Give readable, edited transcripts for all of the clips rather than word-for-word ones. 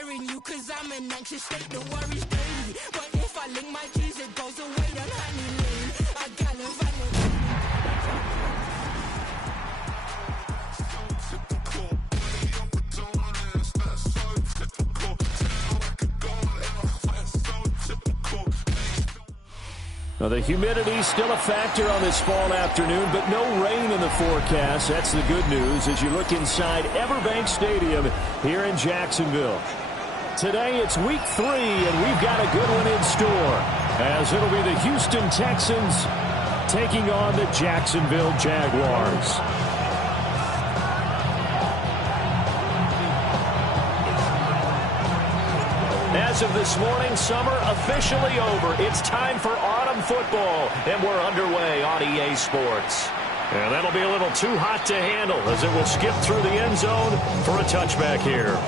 scaring you, cause I'm an anxious state, the worries daily. But if I link my G's, it goes away down honey lane. I got love, I know. Now, the humidity still a factor on this fall afternoon, but no rain in the forecast. That's the good news as you look inside Everbank Stadium here in Jacksonville. Today it's week 3, and we've got a good one in store, as it'll be the Houston Texans taking on the Jacksonville Jaguars. As of this morning, summer officially over. It's time for autumn football, and we're underway on EA Sports. And that'll be a little too hot to handle as it will skip through the end zone for a touchback here.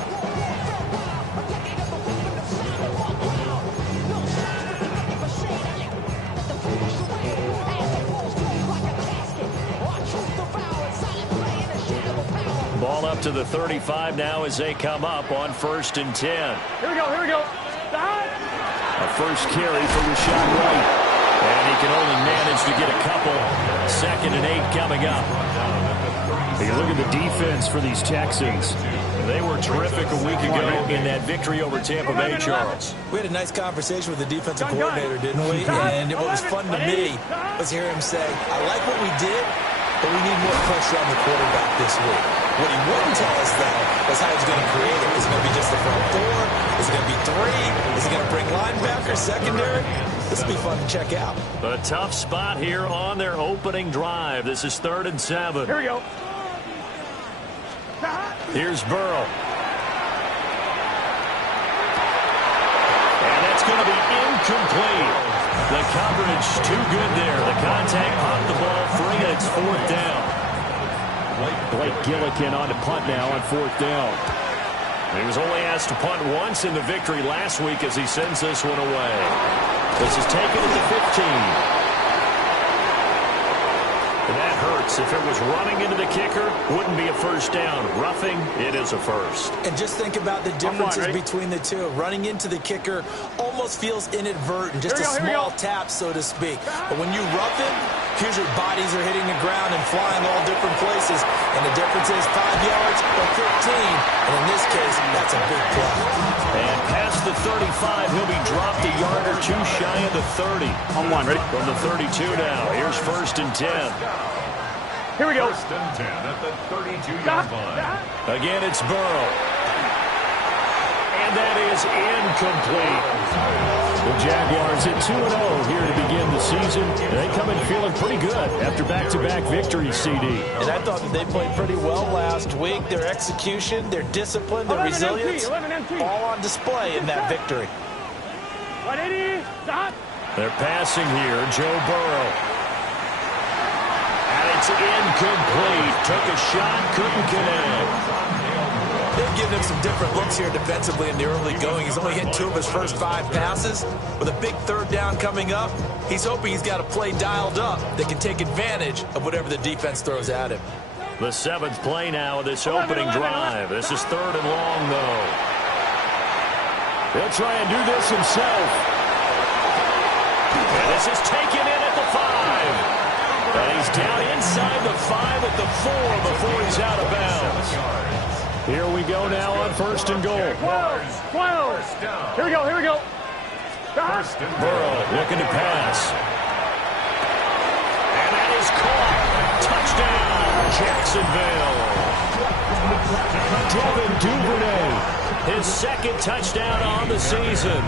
Ball up to the 35 now as they come up on 1st and 10. Here we go. A first carry for Rashad White. And he can only manage to get a couple. 2nd and 8 coming up. You look at the defense for these Texans. They were terrific a week ago in that victory over Tampa Bay, Charles. We had a nice conversation with the defensive coordinator, didn't we? And what was fun to me was hear him say, I like what we did, but we need more pressure on the quarterback this week. What he wouldn't tell us, though, was how he's going to create it. Is it going to be just the front 4? Is it going to be 3? Is he going to bring linebackers, secondary? This will be fun to check out. A tough spot here on their opening drive. This is 3rd and 7. Here we go. Here's Burrow. And that's going to be incomplete. The coverage too good there. The contact popped the ball free, and it's 4th down. Blake Gillikin on to punt now on 4th down. He was only asked to punt once in the victory last week as he sends this one away. This is taken at the 15. That hurts. If it was running into the kicker, wouldn't be a first down. Roughing, it is a first. And just think about the differences between the two. Running into the kicker almost feels inadvertent, just a small tap, so to speak. But when you rough him, here's your bodies are hitting the ground and flying all different places. And the difference is 5 yards or 15. And in this case, that's a big play. And past the 35, he'll be dropped a yard or two shy of the 30. On one, ready? From the 32 now. Here's 1st and 10. Here we go. 1st and 10 at the 32-yard line. Again, it's Burrow. And that is incomplete. The Jaguars at 2-0 here to begin the season. They come in feeling pretty good after back-to-back victories, CD. And I thought that they played pretty well last week. Their execution, their discipline, their resilience, all on display in that victory. 180, stop. They're passing here, Joe Burrow. And it's incomplete. Took a shot, couldn't connect. They've given him some different looks here defensively in the early going. He's only hit 2 of his first 5 passes. With a big 3rd down coming up, he's hoping he's got a play dialed up that can take advantage of whatever the defense throws at him. The 7th play now of this opening drive. This is 3rd and long, though. He'll try and do this himself. And this is taken in at the 5. And he's down inside the 5 at the 4 before he's out of bounds. Here we go now on 1st and goal. 12. Here we go. Burrow looking to pass. And that is caught. Touchdown, Jacksonville. Devin Duvernay, his 2nd touchdown on the season.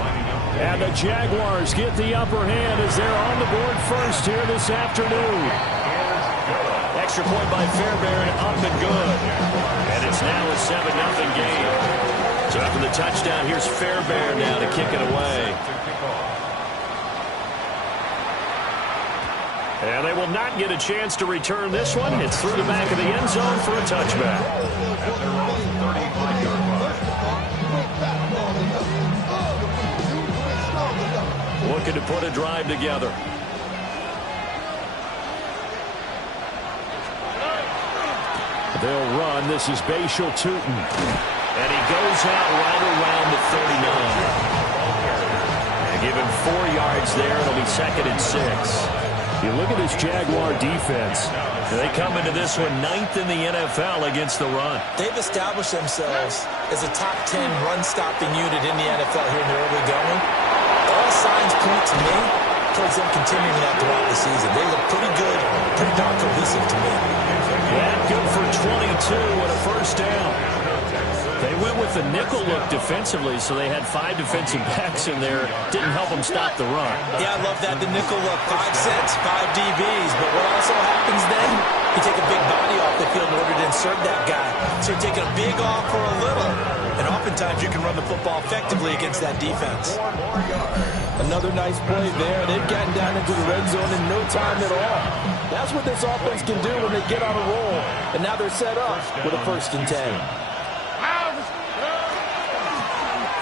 And the Jaguars get the upper hand as they're on the board first here this afternoon. Extra point by Fairbairn, up and good. And it's now a 7-0 game. So after the touchdown, here's Fairbairn now to kick it away. And they will not get a chance to return this one. It's through the back of the end zone for a touchback. At their own 35-yard line. Looking to put a drive together. They'll run. This is Bashal Tootin. And he goes out right around the 4 yards there. It'll be 2nd and 6. You look at this Jaguar defense. They come into this one 9th in the NFL against the run. They've established themselves as a top 10 run-stopping unit in the NFL here in the early going. All signs point to me towards them continuing that throughout the season. They look pretty good, pretty darn cohesive to me. Yeah, good for 22 and a first down. They went with the nickel look defensively, so they had 5 defensive backs in there. Didn't help them stop the run. Yeah, I love that, the nickel look. 5 sets, 5 DBs. But what also happens then, you take a big body off the field in order to insert that guy. So you're taking a big off for a little. And oftentimes you can run the football effectively against that defense. Another nice play there. They've gotten down into the red zone in no time at all. That's what this offense can do when they get on a roll. And now they're set up with a 1st and 10.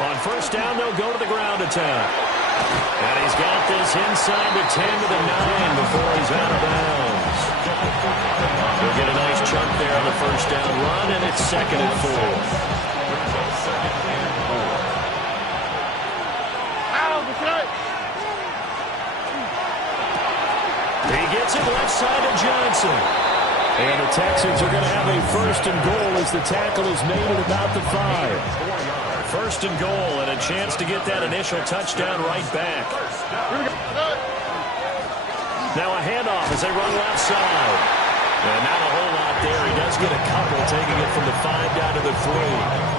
On first down, they'll go to the ground attack. And he's got this inside the 10 to the 9 before he's out of bounds. He'll get a nice chunk there on the first down run, and it's 2nd and 4. He gets it left side to Johnson. And the Texans are going to have a 1st and goal as the tackle is made at about the 5. 1st and goal and a chance to get that initial touchdown right back. Now a handoff as they run left side. And not a whole lot there. He does get a couple, taking it from the 5 down to the 3.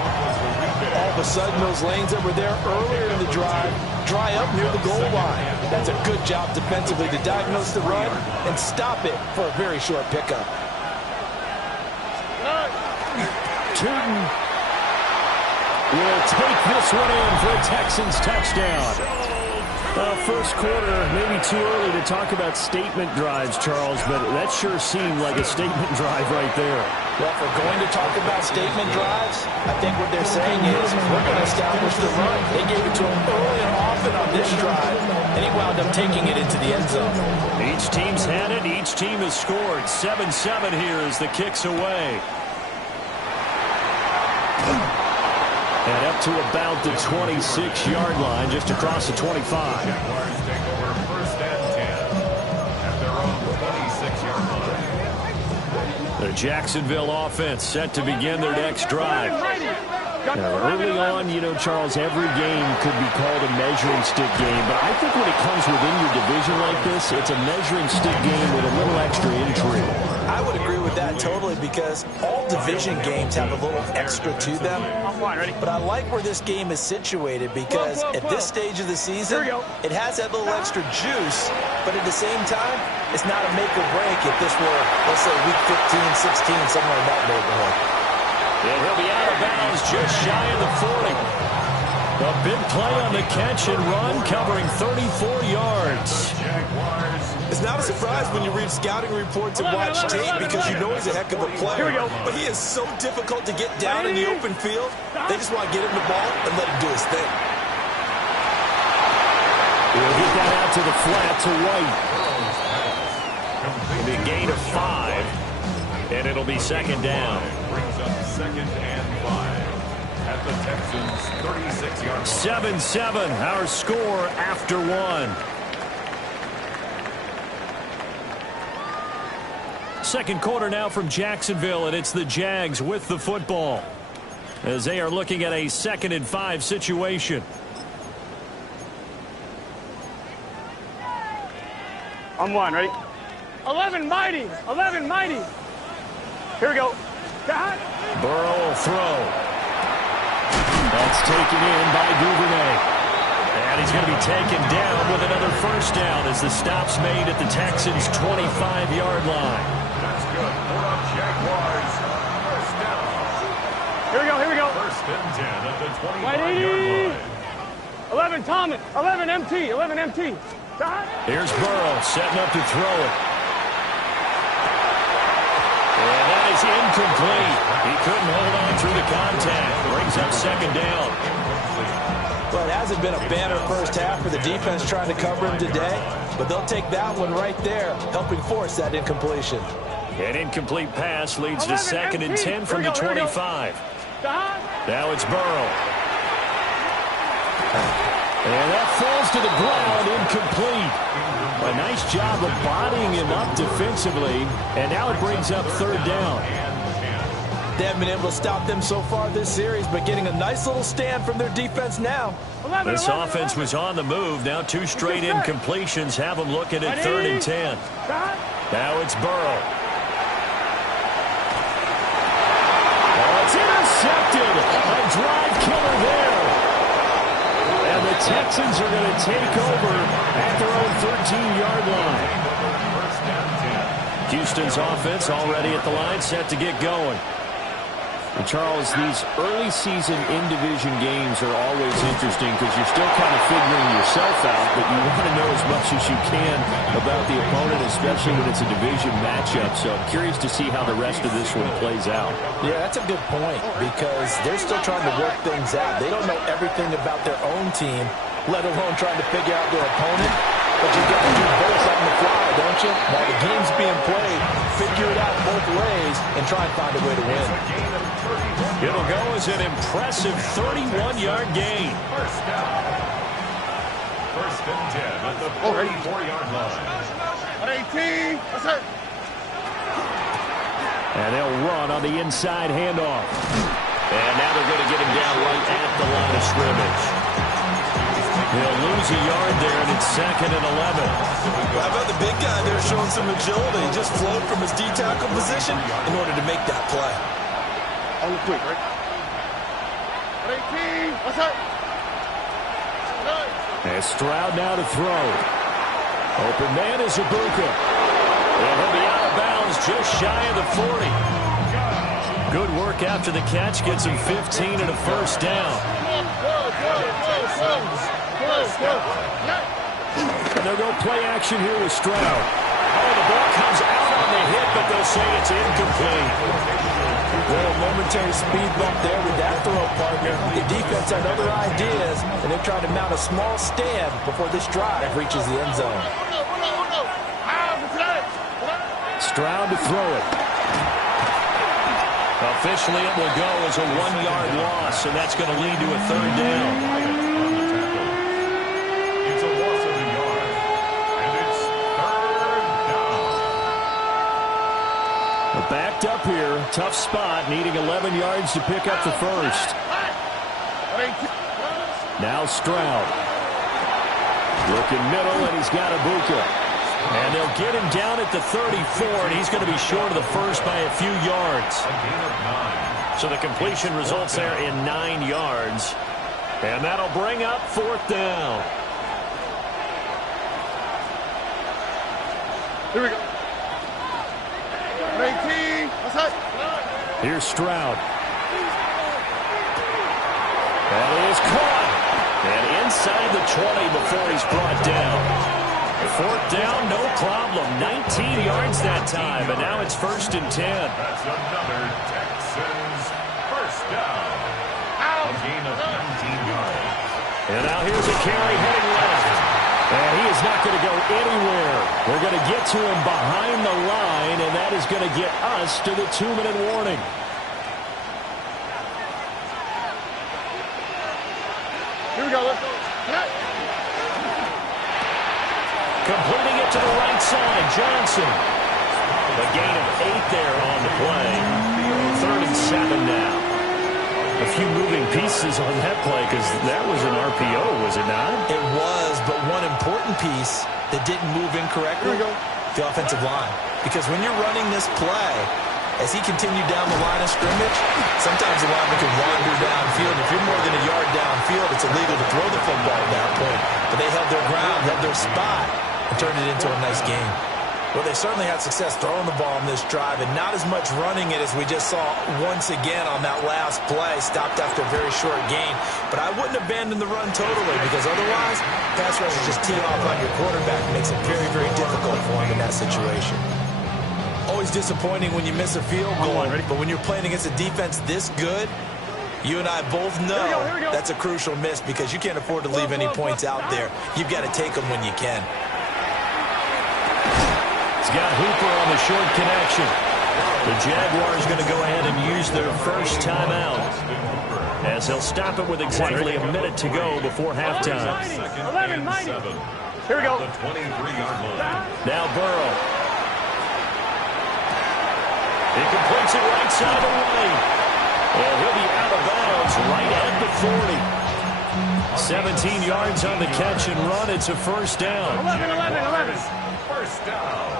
All of a sudden, those lanes that were there earlier in the drive dry up near the goal line. That's a good job defensively to diagnose the run and stop it for a very short pickup. Tootin will take this one in for a Texans touchdown. First quarter, maybe too early to talk about statement drives, Charles, but that sure seemed like a statement drive right there. Well, if we're going to talk about statement drives, I think what they're saying is we're going to establish the run. They gave it to him early and often on this drive, and he wound up taking it into the end zone. Each team's had it. Each team has scored. 7-7 here as the kick's away. And up to about the 26-yard line, just across the 25. Jaguars take over 1st and 10 at their own 26-yard line. The Jacksonville offense set to begin their next drive. Now, early on, you know, Charles, every game could be called a measuring stick game, but I think when it comes within your division like this, it's a measuring stick game with a little extra intrigue. I would agree with that totally because all division games have a little extra to them. But I like where this game is situated because at this stage of the season, it has that little extra juice, but at the same time, it's not a make or break if this were, let's say, week 15, 16, somewhere in that neighborhood. And he'll be out of bounds just shy of the 40. A big play on the catch and run, covering 34 yards. It's not a surprise when you read scouting reports and watch tape because you know he's a heck of a player. But he is so difficult to get down in the open field. They just want to get him the ball and let him do his thing. He'll get that out to the flat to White. It'll be a gain of 5, and it'll be 2nd down. Brings up 2nd and 5 at the Texans' 36-yard line. 7-7, our score after 1. Second quarter now from Jacksonville, and it's the Jags with the football as they are looking at a 2nd and 5 situation. On 1, ready? 11 mighty. 11 mighty. Here we go. God. Burrow will throw. That's taken in by Duvernay. And he's going to be taken down with another first down as the stop's made at the Texans' 25-yard line. That's good for the Jaguars. First down. Here we go. Here we go. 1st and 10 at the Right 25-yard line. 11 Thomas. 11 MT. 11 MT. God. Here's Burrow setting up to throw it. And that is incomplete. He couldn't hold on through the contact. Brings up 2nd down. Well, it hasn't been a banner first half for the defense trying to cover him today, but they'll take that one right there, helping force that incompletion. An incomplete pass leads to 2nd and 10 from the 25. Now it's Burrow. And that falls to the ground, incomplete. A nice job of bodying him up defensively, and now it brings up third down. They haven't been able to stop them so far this series, but getting a nice little stand from their defense now. This offense was on the move. Now 2 straight incompletions have them looking at 3rd and 10. Now it's Burrow. Oh, it's intercepted. A drive killer there. And the Texans are going to take over at their own 13-yard line. Houston's offense already at the line, set to get going. And Charles, these early season in-division games are always interesting because you're still kind of figuring yourself out, but you want to know as much as you can about the opponent, especially when it's a division matchup. So I'm curious to see how the rest of this one plays out. Yeah, that's a good point because they're still trying to work things out. They don't know everything about their own team, let alone trying to figure out their opponent. But you got to do both on the fly, don't you? While the game's being played, figure it out both ways and try and find a way to win. It'll go as an impressive 31-yard gain. First down. 1st and 10 at the 34-yard line. 18. What's that? And they'll run on the inside handoff. And now they're going to get him down right at the line of scrimmage. They'll lose a yard there, and it's 2nd and 11. How about the big guy there showing some agility? He just flowed from his D-tackle position in order to make that play. All quick, right? 18. What's that? And Stroud now to throw. Open man is Ibuka. And he'll be out of bounds just shy of the 40. Good work after the catch. Gets him 15 and a first down. And they'll go play action here with Stroud. Oh, the ball comes out on the hit, but they'll say it's incomplete. Little momentary speed bump there with that throw, partner. The defense had other ideas, and they're trying to mount a small stand before this drive reaches the end zone. Stroud to throw it. Officially, it will go as a 1-yard loss, and that's going to lead to a 3rd down. It's a loss of a yard, and it's 3rd down. We're backed up here. Tough spot, needing 11 yards to pick up the first. Now Stroud. Looking middle, and he's got Ibuka. And they'll get him down at the 34, and he's going to be short of the first by a few yards. A gain of 9. So the completion results there in 9 yards. And that'll bring up 4th down. Here we go. 18. What's that? Here's Stroud. That is caught. And inside the 20 before he's brought down. 4th down, no problem. 19 yards that time, and now it's 1st and 10. That's another Texans first down. A gain of 19 yards. And now here's a carry heading left. And he is not going to go anywhere. We're going to get to him behind the line, and that is going to get us to the 2-minute warning. Here we go. Let's go. Completing it to the right side, Johnson. A gain of 8 there on the play. 3rd and 7 now. A few moving pieces on that play because that was an RPO, was it not? It was, but one important piece that didn't move incorrectly, the offensive line. Because when you're running this play, as he continued down the line of scrimmage, sometimes the lineman can wander downfield. If you're more than a yard downfield, it's illegal to throw the football at that point. But they held their ground, held their spot, and turned it into a nice game. Well, they certainly had success throwing the ball on this drive, and not as much running it as we just saw once again on that last play. Stopped after a very short gain. But I wouldn't abandon the run totally, because otherwise, pass rushers just tee off on your quarterback. Makes it very, very difficult for him in that situation. Always disappointing when you miss a field goal, but when you're playing against a defense this good, you and I both know that's a crucial miss because you can't afford to leave any points out there. You've got to take them when you can. He's got Hooper on the short connection. The Jaguars going to go ahead and use their first timeout. as they'll stop it with exactly a minute to go before halftime. 11, mighty. Here we go. The 23-yard line. Now Burrow. He completes it right side of the lane. And he'll be out of bounds right at the 40. 17 yards on the catch and run. It's a first down. 11. First down.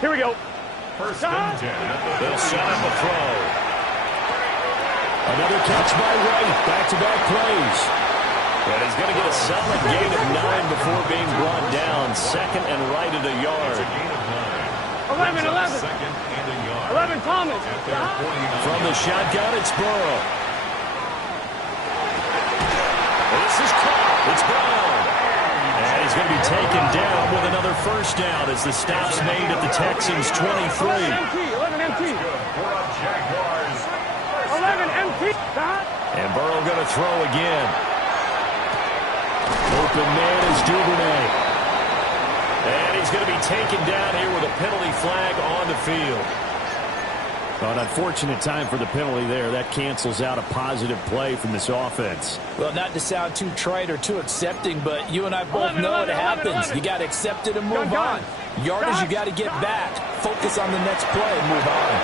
Here we go. First and 10. They'll set up a throw. Another catch by Wright. Back-to-back plays. And he's going to get a solid gain of 9 before being brought down. Second and right at a yard. 11. Second and a yard. 11, Thomas. From the shotgun, it's Burrow. This is caught. It's Brown. And he's going to be taken down with another first down as the stop's made at the Texans' 23. 11 MT. 11 MT. And Burrow going to throw again. Open man is Duvernay. And he's going to be taken down here with a penalty flag on the field. An unfortunate time for the penalty there. That cancels out a positive play from this offense. Well, not to sound too trite or too accepting, but you and I both know it happens. You got to accept it and move on. Yardage, you got to get back. Focus on the next play and move on.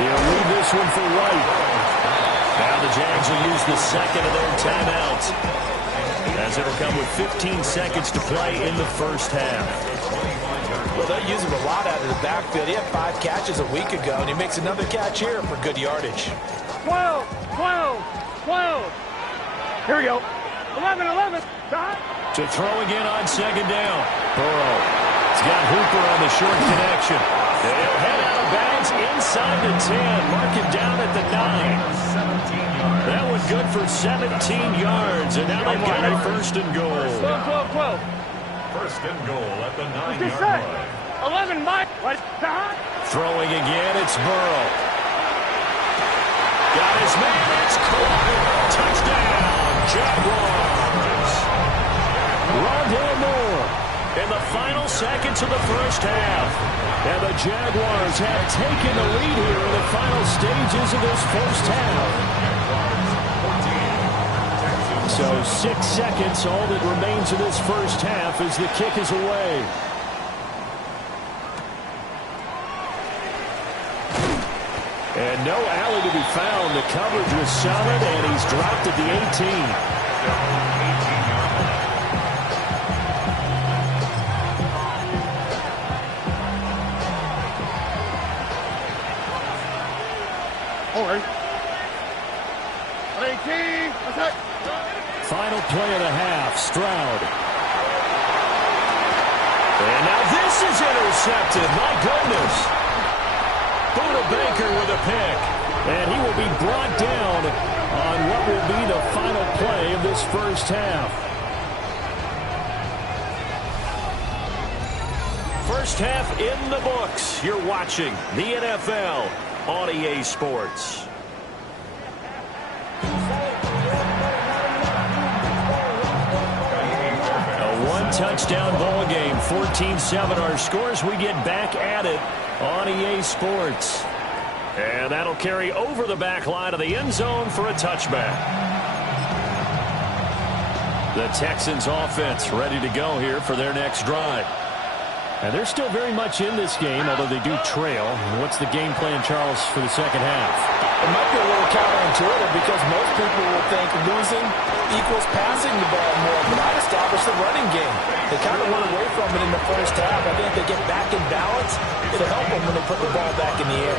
He'll leave this one for White. Now the Jags will use the second of their timeouts, as it'll come with 15 seconds to play in the first half. Well, they'll use him a lot out of the backfield. He had 5 catches a week ago, and he makes another catch here for good yardage. 12. Here we go. 11. To throw again on second down. Burrow. He's got Hooper on the short connection. They'll head out of bounds inside the 10. Mark it down at the 9. That one good for 17 yards, and now they've got it first and goal. 12. First and goal at the 9-yard line. 11, Mike. Throwing again, it's Burrow. Got his man, it's caught. Touchdown, Jaguars. Rondale Moore in the final seconds of the first half. And the Jaguars have taken the lead here in the final stages of this first half. So 6 seconds, all that remains of this first half as the kick is away. And no alley to be found. The coverage was solid, and he's dropped at the 18. All right. 18. Attack. Final play of the half, Stroud. And now this is intercepted. My goodness. Buda Baker with a pick. And he will be brought down on what will be the final play of this first half. First half in the books. You're watching the NFL on EA Sports. Touchdown ball game, 14-7 our scores. We get back at it on EA Sports. And that'll carry over the back line of the end zone for a touchback. The Texans offense ready to go here for their next drive. And they're still very much in this game, although they do trail. What's the game plan, Charles, for the second half? It might be a little counterintuitive because most people will think losing equals passing the ball more, but I'd establish the running game. They kind of went away from it in the first half. I think if they get back in balance, it'll help them when they put the ball back in the air.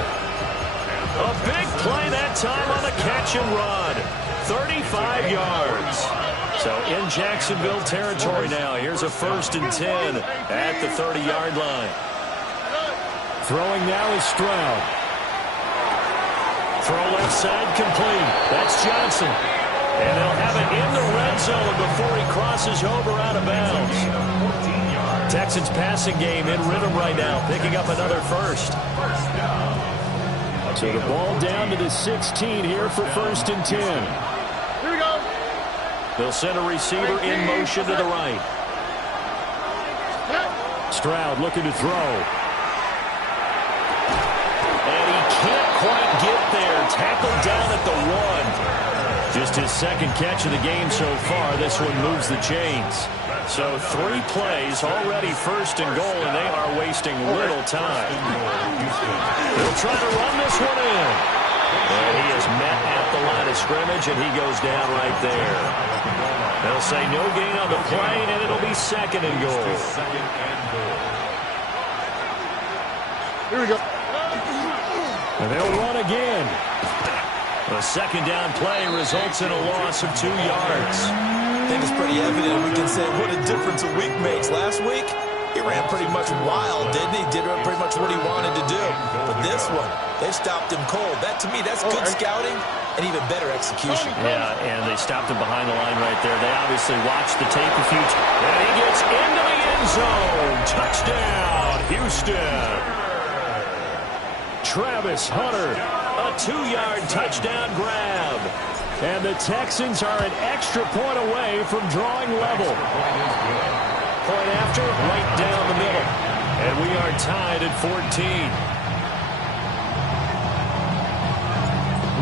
A big play that time on the catch and run. 35 yards. So in Jacksonville territory now. Here's a 1st and 10 at the 30-yard line. Throwing now is Stroud. Throw left side complete. That's Johnson. And they'll have it in the red zone before he crosses over out of bounds. Texans passing game in rhythm right now, picking up another first. So the ball down to the 16 here for 1st and 10. Here we go. They'll send a receiver in motion to the right. Stroud looking to throw. And he can't quite get there. Tackled down at the 1. Just his second catch of the game so far. This one moves the chains. So 3 plays, already first and goal, and they are wasting little time. They'll try to run this one in. And he is met at the line of scrimmage, and he goes down right there. They'll say no gain on the play, and it'll be second and goal. Here we go. And they'll run again. The second down play results in a loss of 2 yards. I think it's pretty evident. We can say what a difference a week makes. Last week, he ran pretty much wild, didn't he? Did pretty much what he wanted to do. But this one, they stopped him cold. That, to me, that's good scouting and even better execution. Yeah, and they stopped him behind the line right there. They obviously watched the tape a few times. And he gets into the end zone. Touchdown, Houston. Travis Hunter, a 2-yard touchdown grab. And the Texans are an extra point away from drawing level. Point after, right down the middle. And we are tied at 14.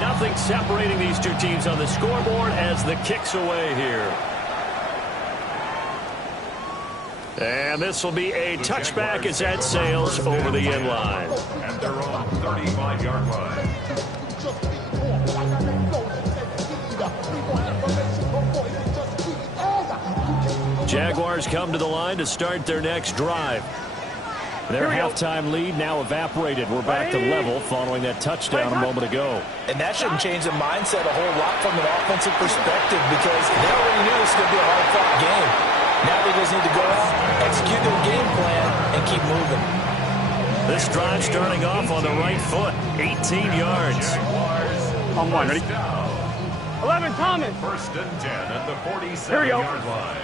Nothing separating these two teams on the scoreboard as the kick's away here. And this will be a touchback as that sails over the end line. And they're on 35-yard line. Jaguars come to the line to start their next drive. Their halftime lead now evaporated. We're back to level following that touchdown a moment ago. And that shouldn't change the mindset a whole lot from an offensive perspective because they already knew this was going to be a hard-fought game. Now they just need to go out, execute their game plan, and keep moving. This drive starting off on the right foot. 18 yards. On one, ready? 11, Thomas. First and 10 at the 47-yard line.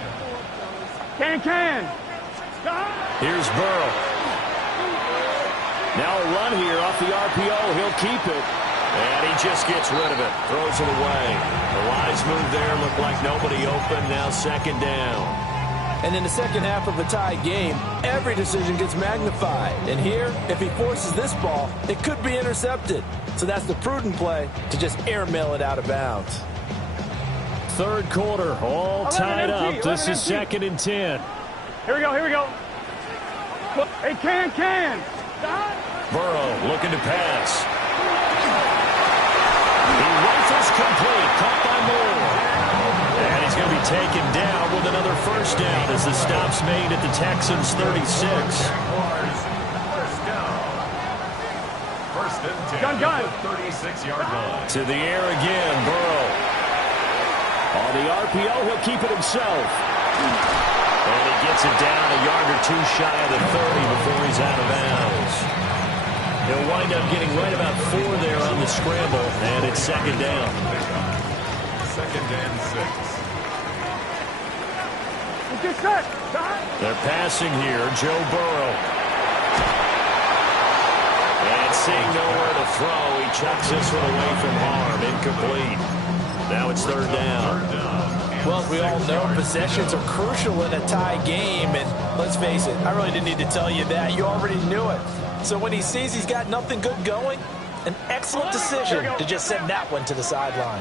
Can. Here's Burrow. Now a run here off the RPO. He'll keep it. And he just gets rid of it. Throws it away. The wise move there. Looked like nobody open. Now second down. And in the second half of a tie game, every decision gets magnified. And here, if he forces this ball, it could be intercepted. So that's the prudent play to just airmail it out of bounds. Third quarter, all tied up. This is second and 10. Here we go. Hey, can. Burrow looking to pass. He rifles complete, caught by Moore. And he's going to be taken down with another first down as the stop's made at the Texans' 36. First and 10 Gun. 36-yard line. To the air again, Burrow. On the RPO, he'll keep it himself. And he gets it down a yard or two shy of the 30 before he's out of bounds. He'll wind up getting right about 4 there on the scramble, and it's second down. Second and 6. They're passing here, Joe Burrow. And seeing nowhere to throw, he chucks this one away from harm, incomplete. Now it's third down. Well, we all know possessions are crucial in a tie game, and let's face it, I really didn't need to tell you that. You already knew it. So when he sees he's got nothing good going, an excellent decision to just send that one to the sideline.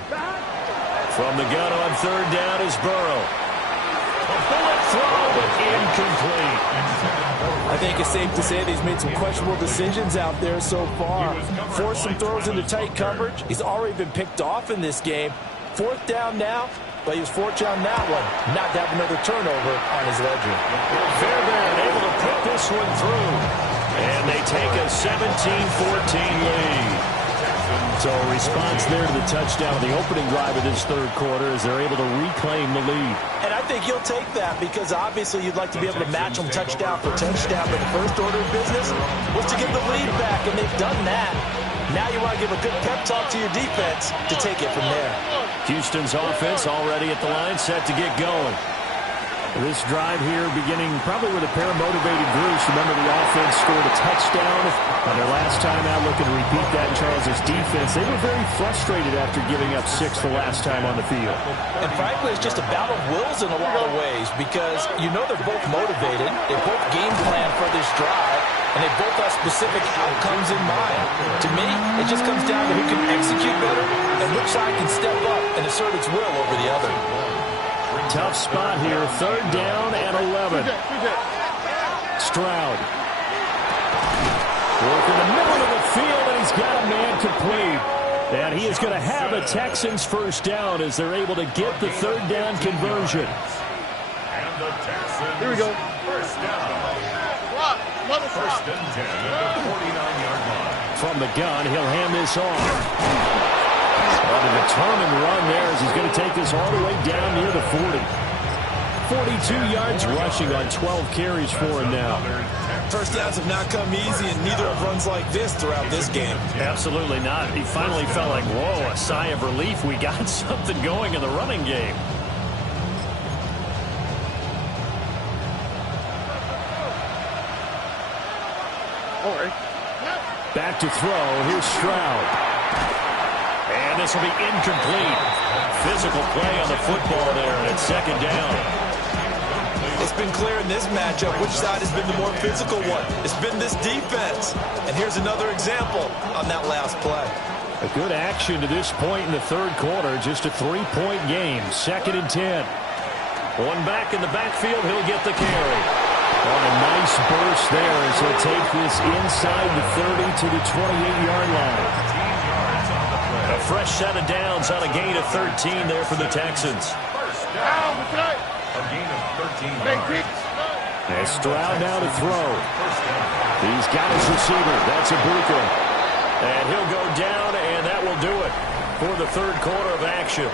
From the gun on third down is Burrow. A bullet throw, but incomplete. I think it's safe to say that he's made some questionable decisions out there so far. Forced some throws into tight coverage. He's already been picked off in this game. Fourth down now, but he was fortunate on that one, not to have another turnover on his ledger. Fairbairn able to put this one through. And they take a 17-14 lead. So a response there to the touchdown of the opening drive of this third quarter as they're able to reclaim the lead. And I think you'll take that because obviously you'd like to be able to match them touchdown for touchdown, but the first order of business was to get the lead back, and they've done that. Now you want to give a good pep talk to your defense to take it from there. Houston's offense already at the line, set to get going. This drive here beginning probably with a pair of motivated groups. Remember, the offense scored a touchdown on their last time out, looking to repeat that in Charles' defense. They were very frustrated after giving up 6 the last time on the field. And frankly, it's just a battle of wills in a lot of ways because you know they're both motivated. They both game plan for this drive, and they both have specific outcomes in mind. To me, it just comes down to who can execute better and which side can step up and assert its will over the other. Tough spot here. 3rd down and 11. Stroud. Work in the middle of the field, and he's got a man complete. And he is going to have a Texans first down as they're able to get the 3rd down conversion. And the Texans, Here we go. first down. First and 10 at the 49-yard line. From the gun, he'll hand this off. On a determined run there as he's going to take this all the way down near the 40. 42 yards rushing on 12 carries for him now. First downs have not come easy, and neither have runs like this throughout this game. Absolutely not. He finally felt like, whoa, a sigh of relief. We got something going in the running game. Back to throw. Here's Stroud. And this will be incomplete. Physical play on the football there, and it's 2nd down. It's been clear in this matchup which side has been the more physical one. It's been this defense. And here's another example on that last play. A good action to this point in the 3rd quarter. Just a 3-point game. 2nd and 10. One back in the backfield. He'll get the carry. On a nice burst there as he'll take this inside the 30 to the 28-yard line. A fresh set of downs on a gain of 13 there for the Texans. First down. A gain of 13 yards. And Stroud now to throw. He's got his receiver. That's Ibuka. And he'll go down, and that will do it for the 3rd quarter of action.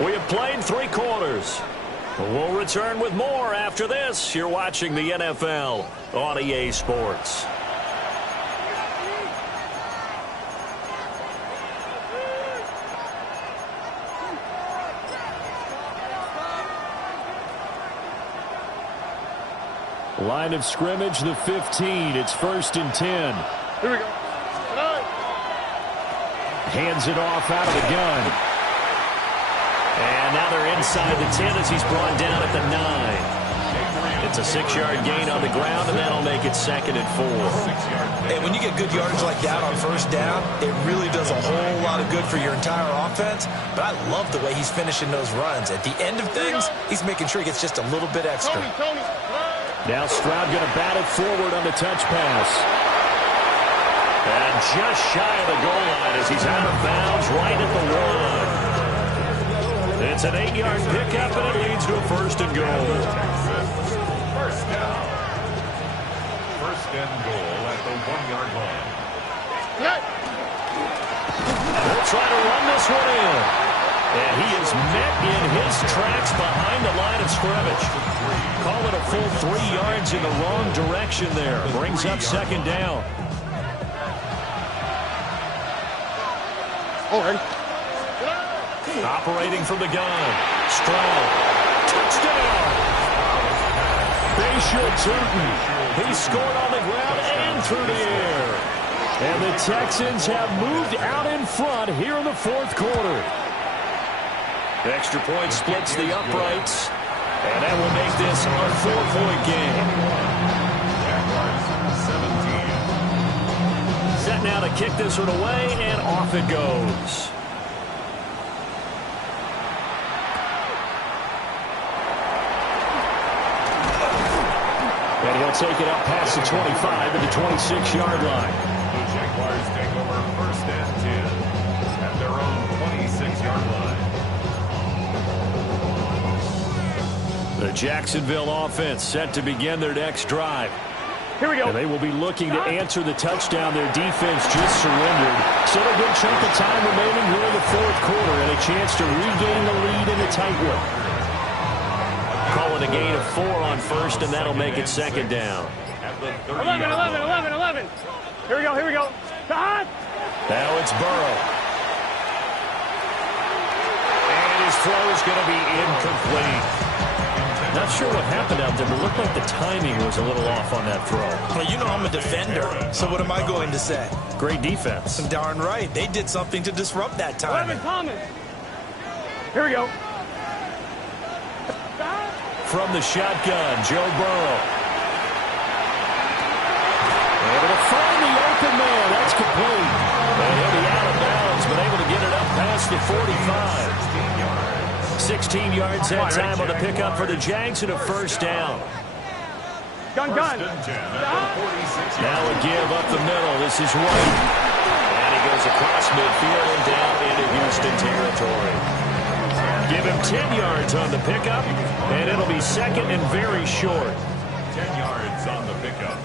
We have played 3 quarters. We'll return with more after this. You're watching the NFL on EA Sports. Line of scrimmage, the 15. It's 1st and 10. Here we go. Hands it off out of the gun. And now they're inside the 10 as he's brought down at the 9. It's a 6-yard gain on the ground, and that'll make it 2nd and 4. And when you get good yardage like that on first down, it really does a whole lot of good for your entire offense. But I love the way he's finishing those runs. At the end of things, he's making sure he gets just a little bit extra. Now Stroud going to bat it forward on the touch pass. And just shy of the goal line as he's out of bounds right at the 1. It's an 8-yard pickup, and it leads to a 1st and goal. First down. 1st and goal at the 1-yard line. They'll try to run this one in. And he is met in his tracks behind the line of scrimmage. Call it a full 3 yards in the wrong direction there. Brings up 2nd down. Operating from the gun. Stroud. Touchdown. Bayshore Turton. He scored on the ground and through the air. And the Texans have moved out in front here in the 4th quarter. Extra point splits the uprights. And that will make this a 4-point game. Set now to kick this one away, and off it goes. And he'll take it up past the 25 to the 26-yard line. The Jaguars take over 1st and 10 at their own 26-yard line. The Jacksonville offense set to begin their next drive. Here we go. And they will be looking to answer the touchdown their defense just surrendered. Still a good chunk of time remaining here in the 4th quarter and a chance to regain the lead in a tight one. Calling a gain of 4 on 1st, and that'll make it 2nd down. 11. Here we go. Now it's Burrow. And his throw is going to be incomplete. Not sure what happened out there, but it looked like the timing was a little off on that throw. Well, you know I'm a defender, so what am I going to say? Great defense. Darn right. They did something to disrupt that time. 11 Thomas. Here we go. From the shotgun, Joe Burrow. Able to find the open man. That's complete. And he'll be out of bounds, but able to get it up past across the 45. 16 yards that time on the pickup for the Jags and a first down. Gun. Now a give up the middle. This is White. And he goes across midfield and down into Houston territory. Give him 10 yards on the pickup, and it'll be second and very short. 10 yards on the pickup.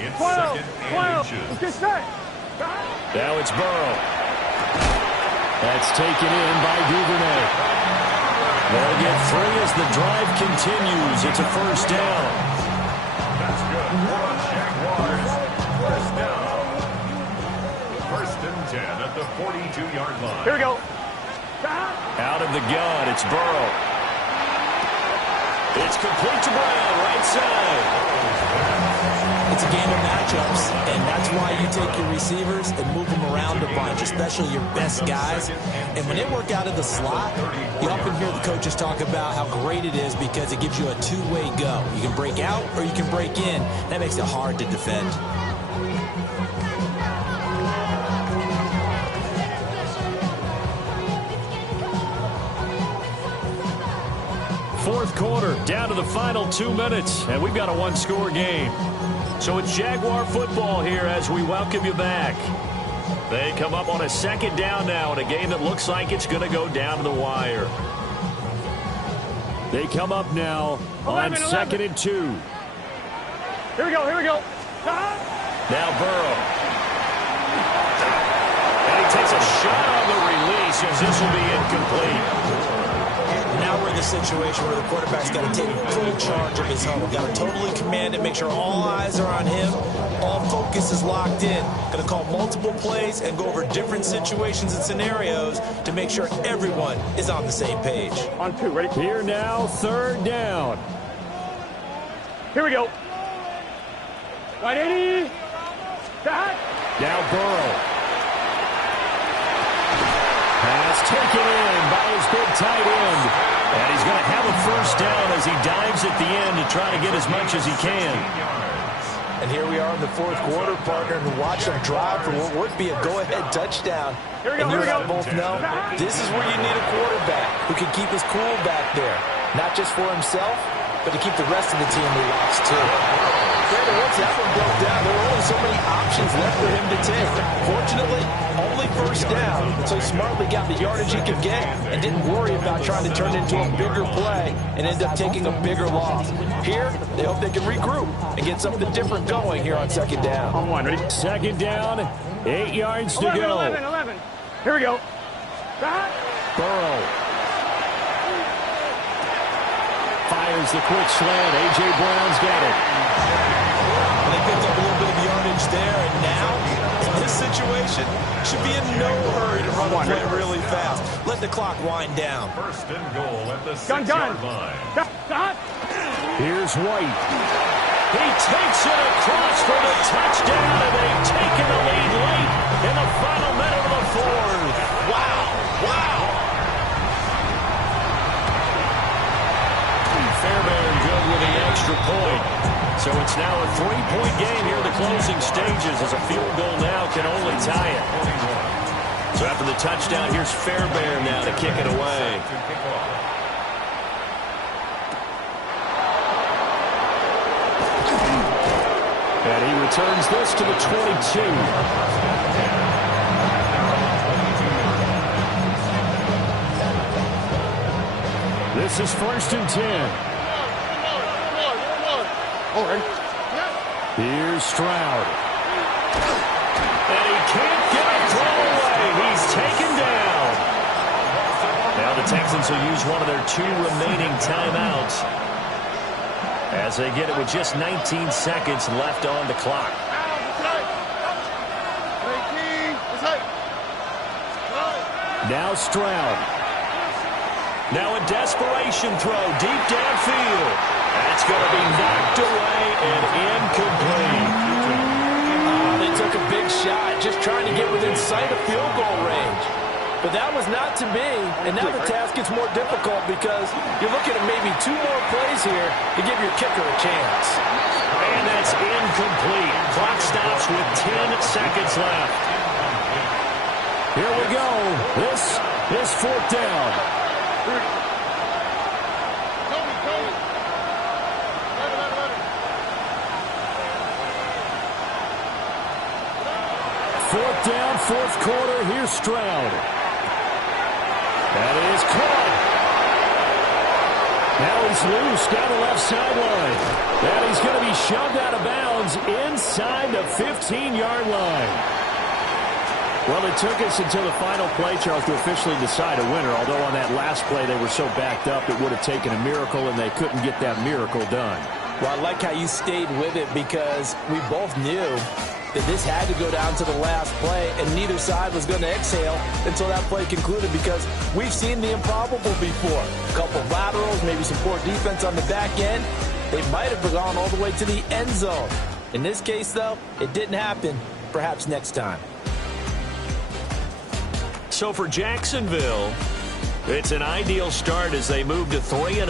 It's second and inches. Get set. Now it's Burrow. That's taken in by Duvernay. They'll get 3 as the drive continues. It's a first down. That's good. Jaguars. First down. First and 10 at the 42-yard line. Here we go. Out of the gun, it's Burrow. It's complete to Brown, right side. It's a game of matchups, and that's why you take your receivers and move them around a bunch, especially your best guys. And when they work out of the slot, you often hear the coaches talk about how great it is because it gives you a two-way go. You can break out or you can break in. That makes it hard to defend. Fourth quarter, down to the final 2 minutes, and we've got a one-score game. So it's Jaguar football here as we welcome you back. They come up on a second down now in a game that looks like it's going to go down to the wire. They come up now on 2nd and 2. Here we go. Now Burrow. And he takes a shot on the release as this will be incomplete. Now we're in the situation where the quarterback's got to take full charge of his huddle. Got to totally command it, make sure all eyes are on him. All focus is locked in. Got to call multiple plays and go over different situations and scenarios to make sure everyone is on the same page. On 2, ready? Here now, 3rd down. Here we go. Right 80. Now Burrow. Pass taken in by his big tight end. And he's going to have a first down as he dives at the end to try to get as much as he can. And here we are in the fourth quarter, partner, and watch them drive for what would be a go-ahead touchdown. Here we go, and you here we and I go. both know this is where you need a quarterback who can keep his cool back there. Not just for himself, but to keep the rest of the team relaxed, too. Brandon, once that one broke down, there were only so many options left for him to take. Fortunately, only first down, so he smartly got the yardage he could get and didn't worry about trying to turn it into a bigger play and end up taking a bigger loss. Here, they hope they can regroup and get something different going here on 2nd down. On 1, ready? 2nd down, 8 yards to 11, go. 11. Here we go. Burrow. Fires the quick slant. A.J. Brown's got it. And they picked up a little bit of yardage there, and now, in this situation, should be in no hurry to run the play really fast. Let the clock wind down. First and goal at the Gun. 6-yard line. Here's White. He takes it across for the touchdown, and they've taken the lead late in the final minute of the 4th. Wow. Fairbairn good with the extra point. So it's now a 3-point game here in the closing stages as a field goal now can only tie it. So after the touchdown, here's Fairbairn now to kick it away. And he returns this to the 22. This is 1st and 10. Here's Stroud. And he can't get a throw away. He's taken down. Now the Texans will use one of their 2 remaining timeouts as they get it with just 19 seconds left on the clock. Now Stroud. Now a desperation throw deep downfield. That's going to be knocked away and incomplete. They took a big shot, just trying to get within sight of field goal range. But that was not to be, and now the task gets more difficult because you're looking at maybe 2 more plays here to give your kicker a chance. And that's incomplete. Clock stops with 10 seconds left. Here we go. This It's 4th down. Fourth down, 4th quarter. Here's Stroud. That is caught. Now he's loose down the left sideline. And he's going to be shoved out of bounds inside the 15-yard line. Well, it took us until the final play, Charles, to officially decide a winner. Although on that last play they were so backed up it would have taken a miracle, and they couldn't get that miracle done. Well, I like how you stayed with it because we both knew that this had to go down to the last play, and neither side was going to exhale until that play concluded because we've seen the improbable before. A couple of laterals, maybe some poor defense on the back end. They might have gone all the way to the end zone. In this case, though, it didn't happen. Perhaps next time. So for Jacksonville, it's an ideal start as they move to 3-0.